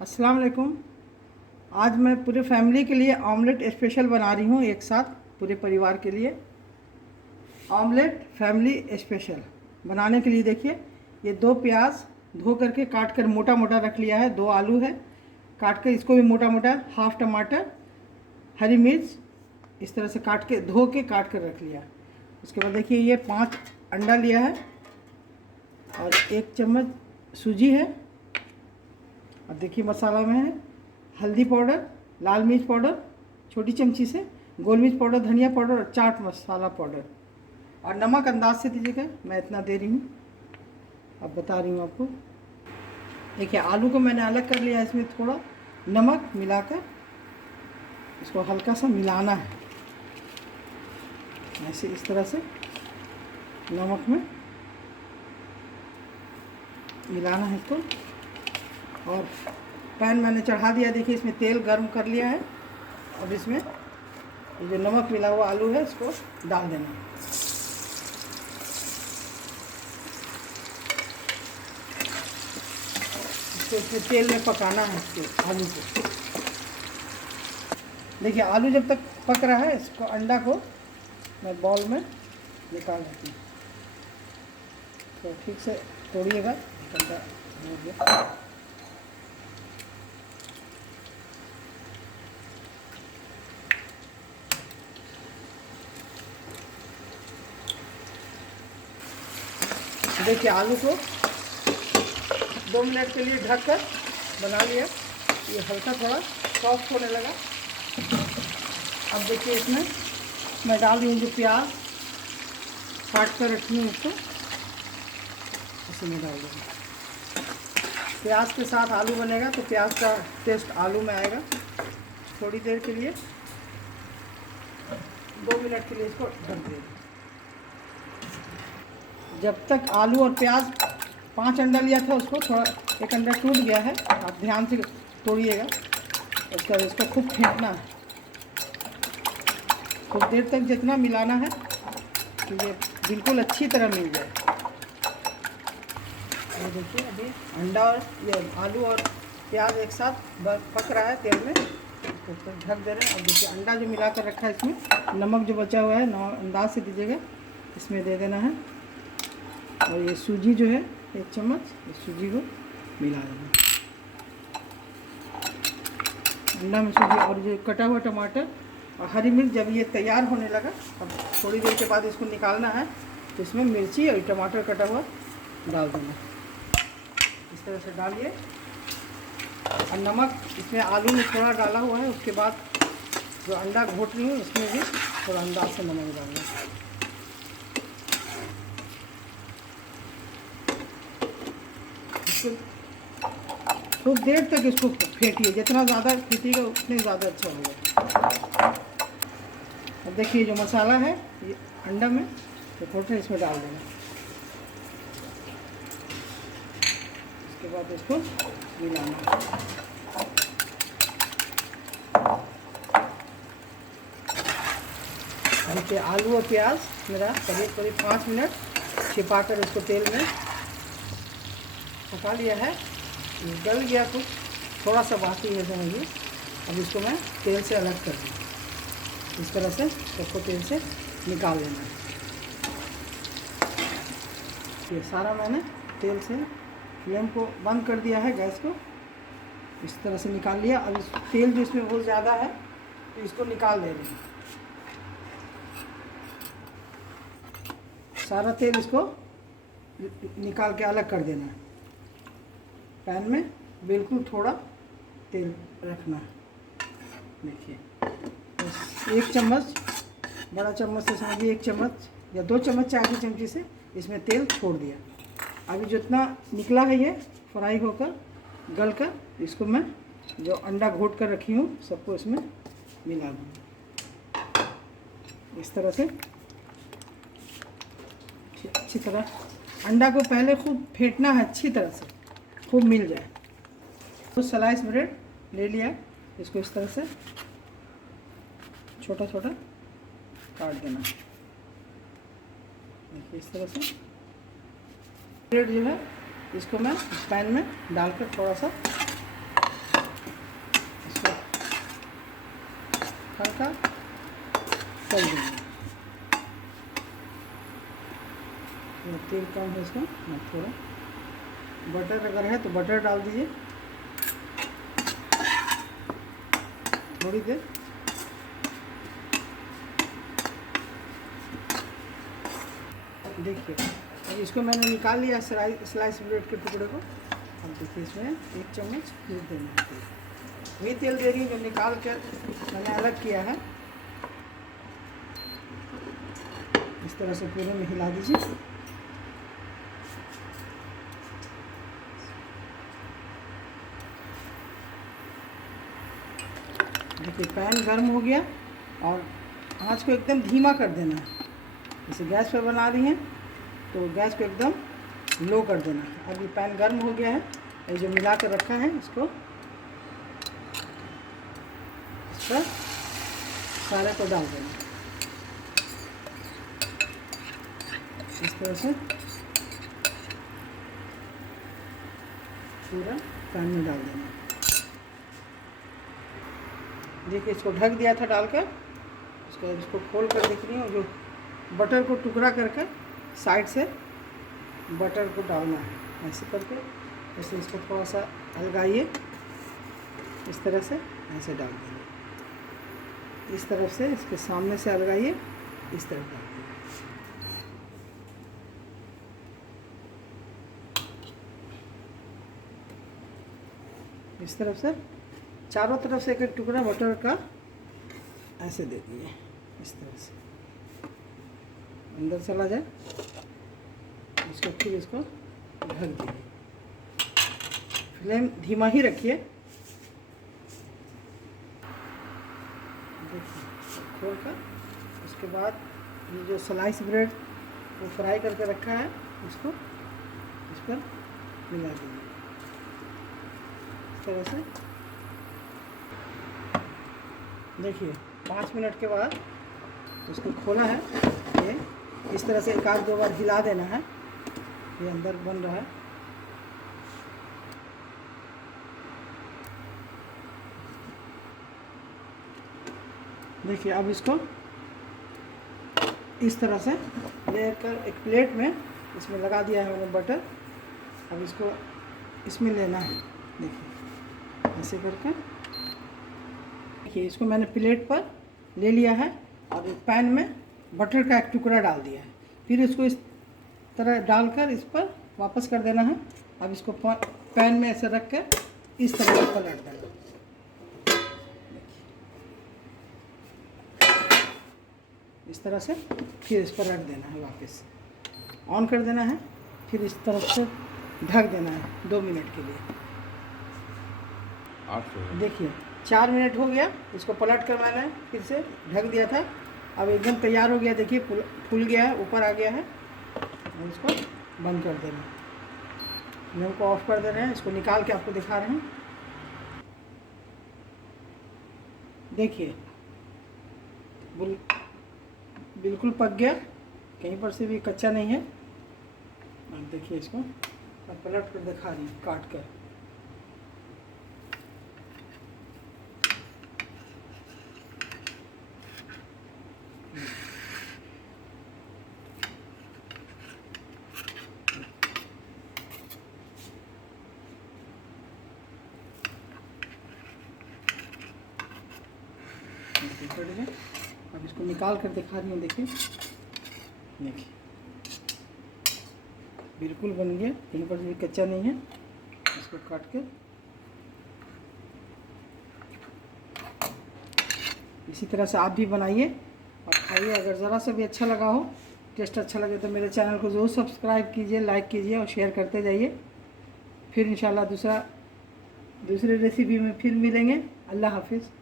अस्सलाम वालेकुम। आज मैं पूरे फैमिली के लिए ऑमलेट स्पेशल बना रही हूँ, एक साथ पूरे परिवार के लिए ऑमलेट फैमिली स्पेशल बनाने के लिए देखिए, ये 2 प्याज धो करके काट कर मोटा मोटा रख लिया है, 2 आलू है काट कर इसको भी मोटा मोटा, हाफ टमाटर, हरी मिर्च इस तरह से काट के धो के काट कर रख लिया। उसके बाद देखिए ये 5 अंडा लिया है और 1 चम्मच सूजी है। और देखिए मसाला में है हल्दी पाउडर, लाल मिर्च पाउडर छोटी चमची से, गोल मिर्च पाउडर, धनिया पाउडर और चाट मसाला पाउडर, और नमक अंदाज से दीजिएगा, मैं इतना दे रही हूँ, अब बता रही हूँ आपको। देखिए आलू को मैंने अलग कर लिया, इसमें थोड़ा नमक मिलाकर इसको हल्का सा मिलाना है, ऐसे इस तरह से नमक में मिलाना है इसको। और पैन मैंने चढ़ा दिया, देखिए इसमें तेल गर्म कर लिया है। अब इसमें ये जो नमक मिला हुआ आलू है इसको डाल देना है। इसको इसमें तेल में पकाना है, इसके आलू को। देखिए आलू जब तक पक रहा है, इसको अंडा को मैं बॉल में निकाल देती हूँ, तो ठीक से तोड़िएगा। देखिए आलू को 2 मिनट के लिए ढककर बना लिया, ये हल्का थोड़ा सॉफ्ट होने लगा। अब देखिए इसमें मैं डाल रही हूँ जो प्याज काट कर रखी हूँ, उसको इसमें डाल दूँगी। प्याज के साथ आलू बनेगा तो प्याज का टेस्ट आलू में आएगा। थोड़ी देर के लिए 2 मिनट के लिए इसको ढक देंगे। जब तक आलू और प्याज, 5 अंडा लिया था उसको थोड़ा, 1 अंडा टूट गया है, आप ध्यान से तोड़िएगा। उसका इसको खूब फेंटना है, कुछ देर तक जितना मिलाना है कि ये बिल्कुल अच्छी तरह मिल जाए। ये देखिए अभी अंडा और ये आलू और प्याज एक साथ पक रहा है तेल में, इसको ढक दे रहे हैं। अब देखिए अंडा जो मिला कर रखा है, इसमें नमक जो बचा हुआ है अंदाज से दीजिएगा, इसमें दे देना है। और ये सूजी जो है 1 चम्मच, इस सूजी को मिला देना, अंडा में सूजी और जो कटा हुआ टमाटर और हरी मिर्च। जब ये तैयार होने लगा, अब थोड़ी देर के बाद इसको निकालना है, तो इसमें मिर्ची और टमाटर कटा हुआ डाल देना, इस तरह से डालिए। और नमक इसमें आलू में थोड़ा डाला हुआ है, उसके बाद जो अंडा घोट रही हूँ इसमें भी थोड़ा अंदाज से नमक डालना है। खूब देर तक इसको फेंटिए, जितना ज़्यादा फेंटिएगा उतने ज़्यादा अच्छा होगा। अब देखिए जो मसाला है ये अंडा में तो फोटे इसमें डाल देना, उसके बाद इसको मिलाना। देखिए आलू और प्याज मेरा करीब 5 मिनट छिपा कर इसको तेल में पका लिया है, गल गया, कुछ थोड़ा सा बाकी है समझिए। अब इसको मैं तेल से अलग कर दूँ, इस तरह से सबको तेल से निकाल लेना है। ये सारा मैंने तेल से, फ्लेम को बंद कर दिया है, गैस को इस तरह से निकाल लिया। अब इस तेल जो इसमें बहुत ज़्यादा है तो इसको निकाल दे रहे हैं, सारा तेल इसको निकाल के अलग कर देना है। पैन में बिल्कुल थोड़ा तेल रखना है। देखिए बस 1 चम्मच, बड़ा चम्मच से समझिए 1 चम्मच या 2 चम्मच चाय की चमची से इसमें तेल छोड़ दिया। अभी जितना निकला है ये फ्राई होकर गल कर, इसको मैं जो अंडा घोट कर रखी हूँ सबको इसमें मिला दूँ, इस तरह से अच्छी तरह। अंडा को पहले खूब फेंटना है, अच्छी तरह से खूब मिल जाए। तो स्लाइस ब्रेड ले लिया, इसको इस तरह से छोटा छोटा काट देना। देखिए इस तरह से ब्रेड जो है इसको मैं पैन में डालकर थोड़ा सा हल्का तल देंगे। तेल कम है इसका, थोड़ा बटर अगर है तो बटर डाल दीजिए थोड़ी देर। देखिए अब इसको मैंने निकाल लिया स्लाइस ब्रेड के टुकड़े को। अब देखिए इसमें 1 चम्मच फिर देना है, वही तेल दे रही जो निकाल कर मैंने अलग किया है। इस तरह से पूरे में हिला दीजिए। देखिए पैन गर्म हो गया और आँच को एकदम धीमा कर देना है। जैसे गैस पर बना रही हैं तो गैस को एकदम लो कर देना है। अब ये पैन गर्म हो गया है, ये जो मिला कर रखा है इसको इस पर सारे को डाल देना इस तरह से, पूरा पैन में डाल देना। देखिए इसको ढक दिया था डालकर, इसको खोल कर देख रही हूँ। जो बटर को टुकड़ा करके साइड से बटर को डालना है, ऐसे करके ऐसे इसको थोड़ा सा अलगाइए, इस तरह से ऐसे डाल देंगे। इस तरफ से इसके सामने से अलगाइए, इस तरफ डाल देंगे। इस तरफ से चारों तरफ से एक एक टुकड़ा बटर का ऐसे दे दिए, इस तरह से अंदर चला जाए। इसको फिर इसको ढक दीजिए, फ्लेम धीमा ही रखिए। देखिए खोल कर उसके बाद ये जो स्लाइस ब्रेड वो फ्राई करके रखा है इसको इस पर मिला दीजिए इस तरह से। देखिए 5 मिनट के बाद उसको खोला है, ये इस तरह से 1-2 बार हिला देना है। ये अंदर बन रहा है। देखिए अब इसको इस तरह से लेकर एक प्लेट में इसमें लगा दिया है मैंने बटर। अब इसको इसमें लेना है, देखिए ऐसे करके। देखिए इसको मैंने प्लेट पर ले लिया है और एक पैन में बटर का एक टुकड़ा डाल दिया है। फिर इसको इस तरह डालकर इस पर वापस कर देना है। अब इसको पैन में ऐसे रख कर इस तरह से पलट देना, इस तरह से। फिर इस पर रख देना है, वापस ऑन कर देना है। फिर इस तरफ से ढक देना है 2 मिनट के लिए। देखिए 4 मिनट हो गया, इसको पलट कर मैंने फिर से ढक दिया था। अब एकदम तैयार हो गया। देखिए फूल गया है, ऊपर आ गया है। और इसको बंद कर देना, फ्लेम को ऑफ कर दे रहे हैं। इसको निकाल के आपको दिखा रहे हैं। देखिए बिल्कुल पक गया, कहीं पर से भी कच्चा नहीं है। अब देखिए इसको मैं पलट कर दिखा रही हूँ काट कर। अब इसको निकाल कर दिखा रही हूँ। देखिए बिल्कुल बन गया, कहीं पर भी कच्चा नहीं है। इसको काट के इसी तरह से आप भी बनाइए और खाइए। अगर ज़रा सा भी अच्छा लगा हो, टेस्ट अच्छा लगे तो मेरे चैनल को ज़रूर सब्सक्राइब कीजिए, लाइक कीजिए और शेयर करते जाइए। फिर इंशाल्लाह दूसरी रेसिपी में फिर मिलेंगे। अल्लाह हाफिज़।